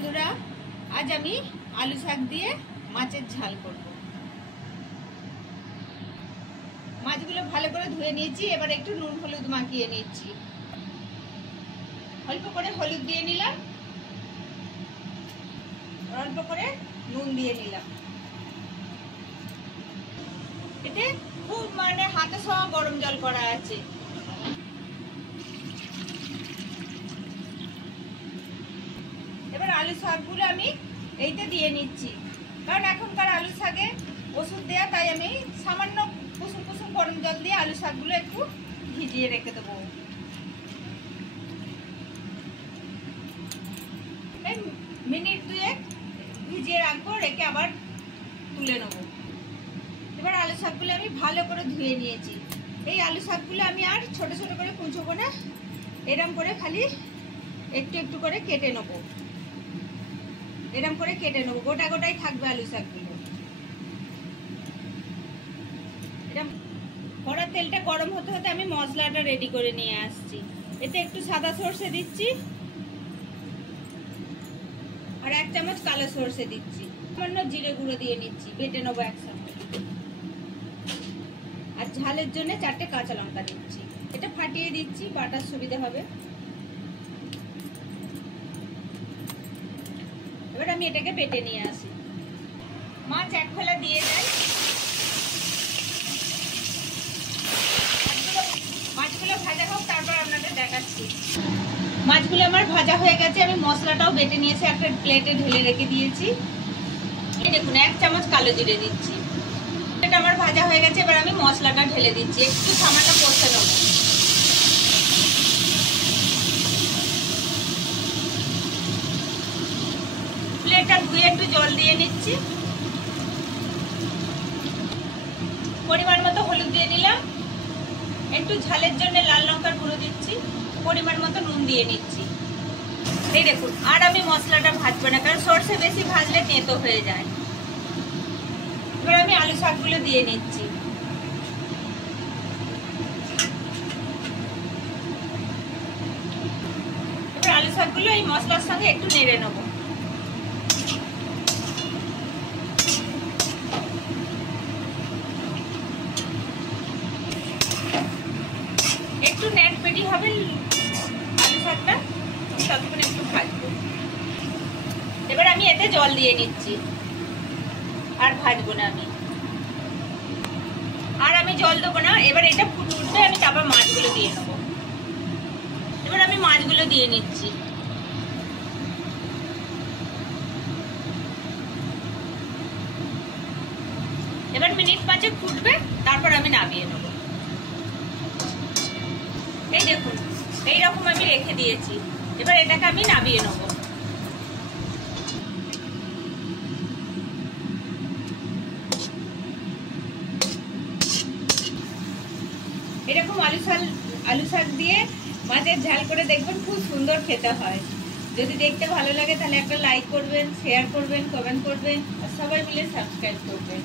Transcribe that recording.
বন্ধুরা, আজ আমি আলু শাক দিয়ে মাছের ঝাল করব। মাছগুলো ভালো করে ধুয়ে নিয়েছি, এবার একটু নুন হলুদ মাখিয়ে নিচ্ছি। অল্প করে হলুদ দিয়ে নিলাম, অল্প করে নুন দিয়ে নিলাম। এতে খুব হাতে সওয়া গরম জল করা আছে। এবার আলু শাকগুলো আমি এইতে দিয়ে নিচ্ছি, কারণ এখনকার আলু শাকে ওষুধ দেয়া, তাই আমি সামান্য কুসুম কুসুম গরম জল দিয়ে আলু শাকগুলো একটু ভিজিয়ে রেখে দেবো। মিনিট দুয়েক ভিজিয়ে রাখবো, রেখে আবার তুলে নেবো। এবার আলু শাকগুলো আমি ভালো করে ধুয়ে নিয়েছি। এই আলু শাকগুলো আমি আর ছোট ছোট করে কুঁচোবো না, এরম করে খালি একটু একটু করে কেটে নেবো। এরম করে কেটে নেবো, গোটা গোটাই থাকবে আলু শাকগুলো। এরম কড়ার তেলটা গরম হতে হতে আমি মশলাটা রেডি করে নিয়ে আসছি। এতে একটু সাদা সর্ষে দিচ্ছি, আর 1 চামচ কালো সর্ষে দিচ্ছি। সামান্য জিরে গুঁড়ো দিয়ে নিচ্ছি, বেটে নেবো একসঙ্গে। আর ঝালের জন্য 4টে কাঁচা লঙ্কা দিচ্ছি। এটা ফাটিয়ে দিচ্ছি, বাটার সুবিধা হবে। এবার আমি এটাকে বেটে নিয়ে আসি। মাছ এক ফেলা দিয়ে যাই। মাছগুলো ভাজা হোক, তারপর আপনাদের দেখাচ্ছি। মাছগুলো আমার ভাজা হয়ে গেছে, আমি মশলাটাও বেটে নিয়েছি, একটা প্লেটে ঢেলে রেখে দিয়েছি। এই দেখুন, 1 চামচ কালো জিরে দিচ্ছি। এটা আমার ভাজা হয়ে গেছে, এবার আমি মশলাটা ঢেলে দিচ্ছি, একটু সামান্য কষে নেব। প্লেটটা ধুয়ে একটু জল দিয়ে নিচ্ছি। পরিমাণ মতো হলুদ দিয়ে নিলাম, একটু ঝালের জন্য লাল লঙ্কার গুঁড়ো দিচ্ছি, পরিমাণ মতো নুন দিয়ে নিচ্ছি। এই দেখুন, আর আমি মশলাটা ভাজবো না, কারণ সরষে বেশি ভাজলে তেঁতো হয়ে যায়। এবার আমি আলু শাকগুলো দিয়ে নিচ্ছি। এবার আলু শাকগুলো এই মশলার সঙ্গে একটু নেড়ে নেবো। একটু নেট পেটি হবে আলু শাকটা, ততক্ষণ একটু ভাজবো। এবার আমি এতে জল দিয়ে নিচ্ছি, আর ভাজবো না আমি, আর আমি জল দেবো না। এবার এটা ফুটে উঠবে, আমি তারপর মাছগুলো দিয়ে নেবো। এবার আমি মাছগুলো দিয়ে নিচ্ছি। এবার মিনিট 5 ফুটবে, তারপর আমি নামিয়ে নেব। এই দেখুন, এইরকম আমি রেখে দিয়েছি। এবার এটাকে আমি নামিয়ে নেব। এরকম আলু শাক দিয়ে মাছের ঝাল করে দেখবেন, খুব সুন্দর খেতে হয়। যদি দেখতে ভালো লাগে তাহলে একটা লাইক করবেন, শেয়ার করবেন, কমেন্ট করবেন, আর সবাই মিলে সাবস্ক্রাইব করবেন।